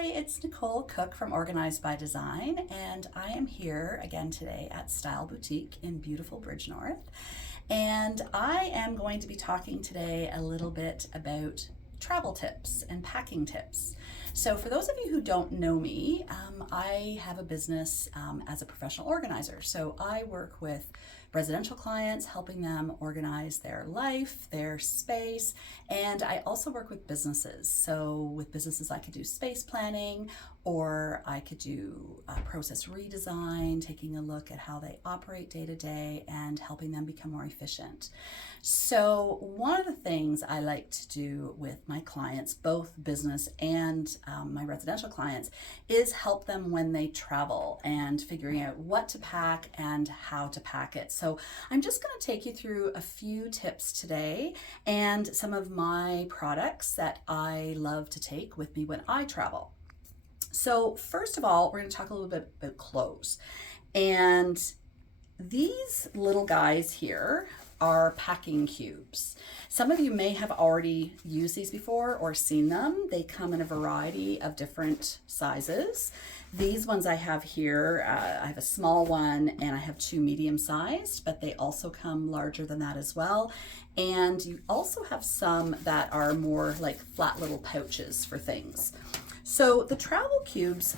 Hi, it's Nicole Cook from Organized by Design, and I am here again today at Style Boutique in beautiful Bridgenorth. And I am going to be talking today a little bit about travel tips and packing tips. So, for those of you who don't know me, I have a business as a professional organizer. So, I work with residential clients, helping them organize their life, their space, and I also work with businesses. So with businesses, I could do space planning, or I could do process redesign, taking a look at how they operate day to day and helping them become more efficient. So one of the things I like to do with my clients, both business and my residential clients, is help them when they travel and figuring out what to pack and how to pack it. So I'm just going to take you through a few tips today and some of my products that I love to take with me when I travel. So first of all, we're going to talk a little bit about clothes. And these little guys here are packing cubes. Some of you may have already used these before or seen them. They come in a variety of different sizes. These ones I have here, I have a small one and I have two medium sized, but they also come larger than that as well. And you also have some that are more like flat little pouches for things. So the travel cubes,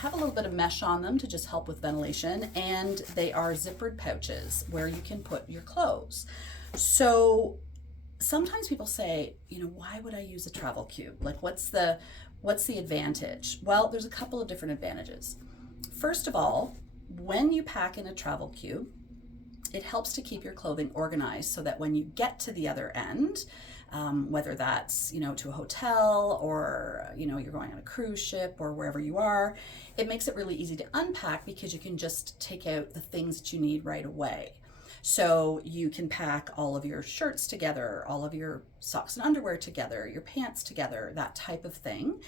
have a little bit of mesh on them to just help with ventilation, and they are zippered pouches where you can put your clothes. So sometimes people say, why would I use a travel cube? Like, what's the advantage? Well, there's a couple of different advantages. First of all, when you pack in a travel cube, it helps to keep your clothing organized so that when you get to the other end, whether that's to a hotel or you're going on a cruise ship or wherever you are, it makes it really easy to unpack because you can just take out the things that you need right away. So you can pack all of your shirts together, all of your socks and underwear together, your pants together, that type of thing.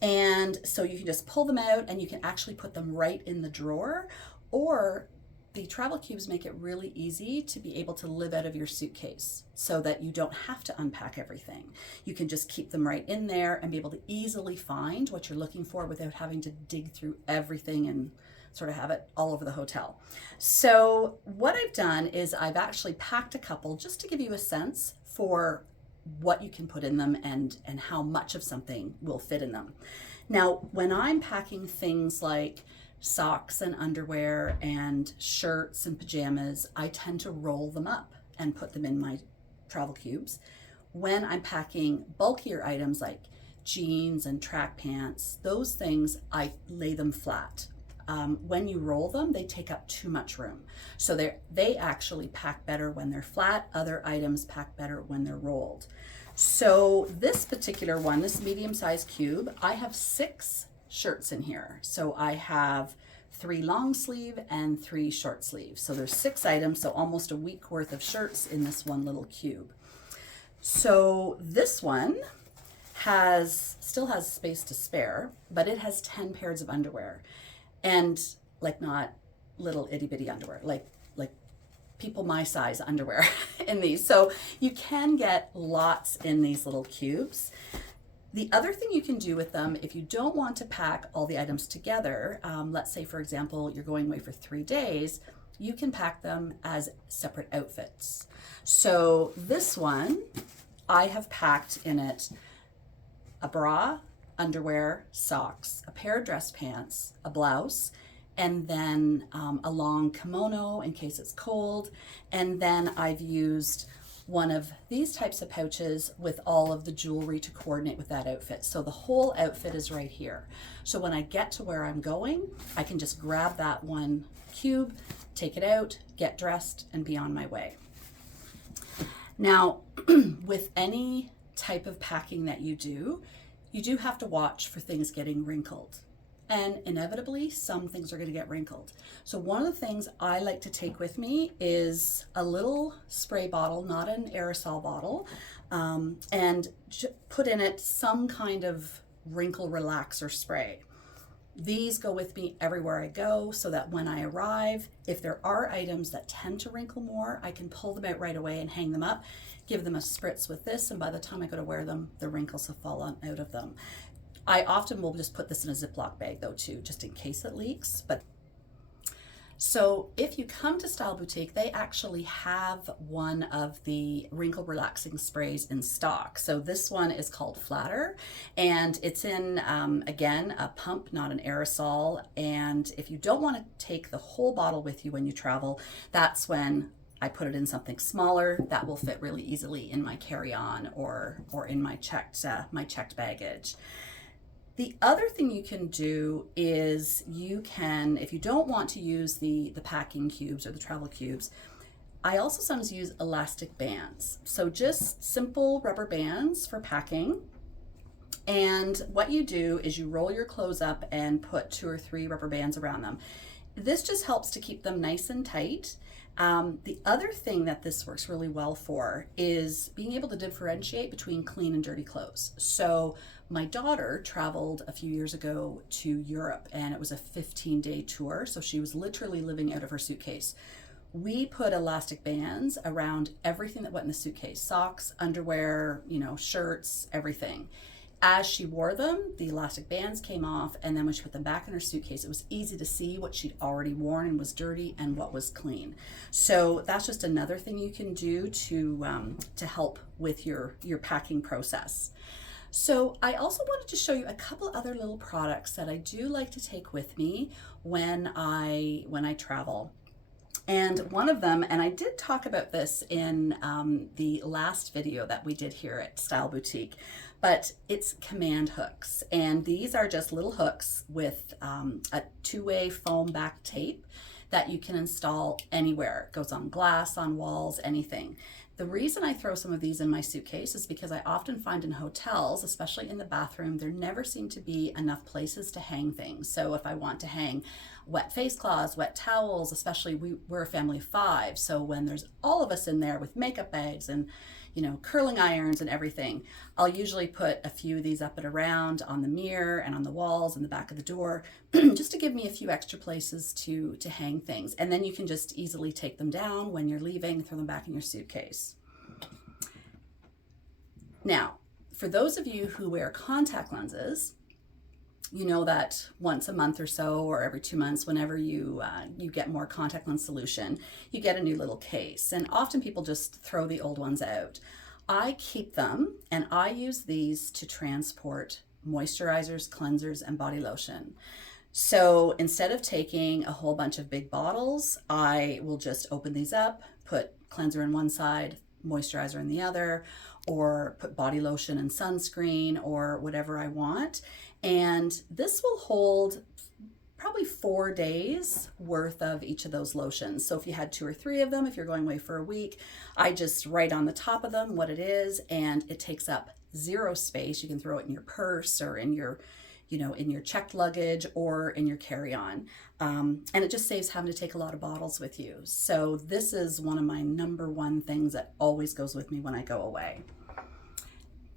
And so you can just pull them out and you can actually put them right in the drawer, or the travel cubes make it really easy to be able to live out of your suitcase so that you don't have to unpack everything. You can just keep them right in there and be able to easily find what you're looking for without having to dig through everything and sort of have it all over the hotel. So what I've done is I've actually packed a couple just to give you a sense for what you can put in them and how much of something will fit in them. Now, when I'm packing things like socks and underwear and shirts and pajamas, I tend to roll them up and put them in my travel cubes. When I'm packing bulkier items like jeans and track pants, those things, I lay them flat. When you roll them, they take up too much room. So they actually pack better when they're flat. Other items pack better when they're rolled. So this particular one, this medium-sized cube, I have 6 shirts in here. So I have 3 long sleeve and 3 short sleeve. So there's 6 items, so almost a week worth of shirts in this one little cube. So this one still has space to spare, but it has 10 pairs of underwear, and like not little itty bitty underwear, like people my size underwear in these. So you can get lots in these little cubes. The other thing you can do with them, if you don't want to pack all the items together, let's say, for example, you're going away for 3 days, you can pack them as separate outfits. So this one, I have packed in it a bra, underwear, socks, a pair of dress pants, a blouse, and then a long kimono in case it's cold. And then I've used one of these types of pouches with all of the jewelry to coordinate with that outfit. So the whole outfit is right here. So when I get to where I'm going, I can just grab that one cube, take it out, get dressed, and be on my way. Now, with any type of packing that you do have to watch for things getting wrinkled. And inevitably, some things are going to get wrinkled. So one of the things I like to take with me is a little spray bottle, not an aerosol bottle, and put in it some kind of wrinkle relaxer spray. These go with me everywhere I go so that when I arrive, if there are items that tend to wrinkle more, I can pull them out right away and hang them up, give them a spritz with this, and by the time I go to wear them, the wrinkles have fallen out of them. I often will just put this in a Ziploc bag though too, just in case it leaks. But so if you come to Style Boutique, they actually have one of the wrinkle relaxing sprays in stock. So this one is called Flatter, and it's in, again, a pump, not an aerosol. And if you don't want to take the whole bottle with you when you travel, that's when I put it in something smaller that will fit really easily in my carry-on or in my checked baggage. The other thing you can do is you can, if you don't want to use the packing cubes or the travel cubes, I also sometimes use elastic bands. So just simple rubber bands for packing. And what you do is you roll your clothes up and put 2 or 3 rubber bands around them. This just helps to keep them nice and tight. The other thing that this works really well for is being able to differentiate between clean and dirty clothes. So my daughter traveled a few years ago to Europe, and it was a 15-day tour. So she was literally living out of her suitcase. We put elastic bands around everything that went in the suitcase: socks, underwear, shirts, everything. As she wore them, the elastic bands came off, and then when she put them back in her suitcase, it was easy to see what she'd already worn and was dirty and what was clean. So that's just another thing you can do to help with your packing process. So I also wanted to show you a couple other little products that I do like to take with me when I travel. And one of them, and I did talk about this in the last video that we did here at Style Boutique, but it's command hooks. And these are just little hooks with a 2-way foam back tape that you can install anywhere. It goes on glass, on walls, anything. The reason I throw some of these in my suitcase is because I often find in hotels, especially in the bathroom, there never seem to be enough places to hang things. So if I want to hang wet face cloths, wet towels, especially we're a family of 5, so when there's all of us in there with makeup bags and curling irons and everything, I'll usually put a few of these up and around on the mirror and on the walls and the back of the door, just to give me a few extra places to hang things. And then you can just easily take them down when you're leaving, throw them back in your suitcase. Now, for those of you who wear contact lenses, you know that once a month or so, or every 2 months, whenever you get more contact lens solution, you get a new little case. And often people just throw the old ones out. I keep them, and I use these to transport moisturizers, cleansers, and body lotion. So instead of taking a whole bunch of big bottles, I will just open these up, put cleanser in one side, moisturizer in the other, or put body lotion and sunscreen or whatever I want. And this will hold probably 4 days worth of each of those lotions. So if you had 2 or 3 of them, if you're going away for a week, I just write on the top of them what it is, and it takes up 0 space. You can throw it in your purse or in your in your checked luggage or in your carry-on. And it just saves having to take a lot of bottles with you. So this is one of my #1 things that always goes with me when I go away.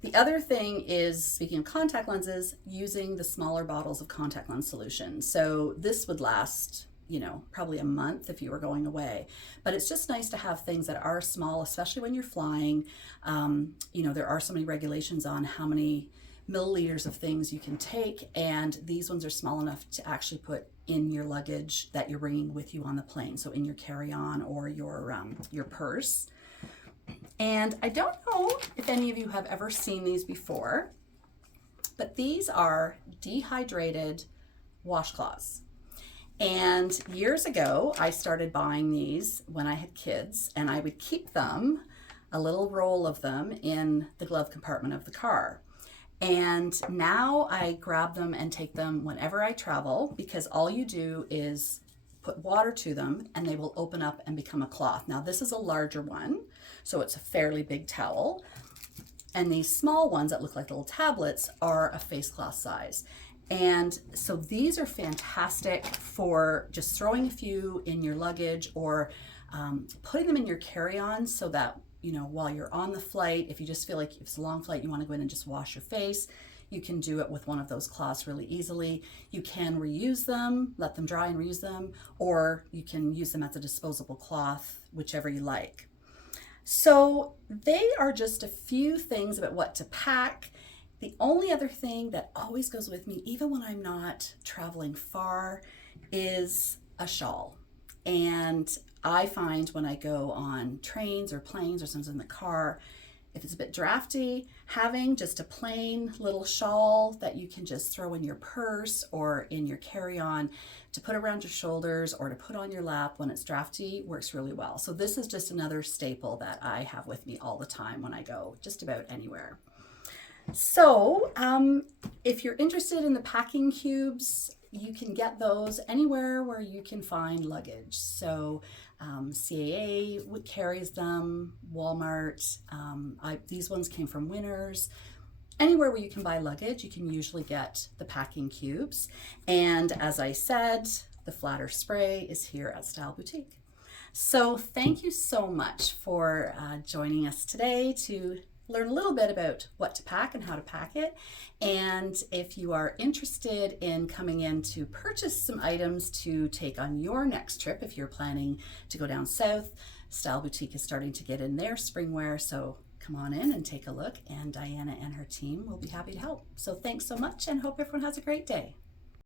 The other thing is, speaking of contact lenses, using the smaller bottles of contact lens solution. So this would last, probably a month if you were going away. But it's just nice to have things that are small, especially when you're flying. There are so many regulations on how many milliliters of things you can take, and these ones are small enough to actually put in your luggage that you're bringing with you on the plane. So in your carry-on or your purse. And I don't know if any of you have ever seen these before, but these are dehydrated washcloths. And years ago, I started buying these when I had kids, and I would keep them, a little roll of them, in the glove compartment of the car. And now I grab them and take them whenever I travel, because all you do is put water to them and they will open up and become a cloth. Now this is a larger one, so it's a fairly big towel. And these small ones that look like little tablets are a face cloth size. And so these are fantastic for just throwing a few in your luggage, or putting them in your carry-on, so that while you're on the flight, if you just feel like if it's a long flight, you want to go in and just wash your face, you can do it with one of those cloths really easily. You can reuse them, let them dry and reuse them, or you can use them as a disposable cloth, whichever you like. So they are just a few things about what to pack. The only other thing that always goes with me, even when I'm not traveling far, is a shawl. And I find when I go on trains or planes or sometimes in the car, if it's a bit drafty, having just a plain little shawl that you can just throw in your purse or in your carry-on to put around your shoulders or to put on your lap when it's drafty works really well. So this is just another staple that I have with me all the time when I go just about anywhere. So if you're interested in the packing cubes, you can get those anywhere where you can find luggage. So CAA carries them, Walmart. These ones came from Winners. Anywhere where you can buy luggage, you can usually get the packing cubes. And as I said, the flatter spray is here at Style Boutique. So thank you so much for joining us today to learn a little bit about what to pack and how to pack it. And if you are interested in coming in to purchase some items to take on your next trip, if you're planning to go down south, Style Boutique is starting to get in their spring wear. So come on in and take a look, and Diana and her team will be happy to help. So thanks so much, and hope everyone has a great day.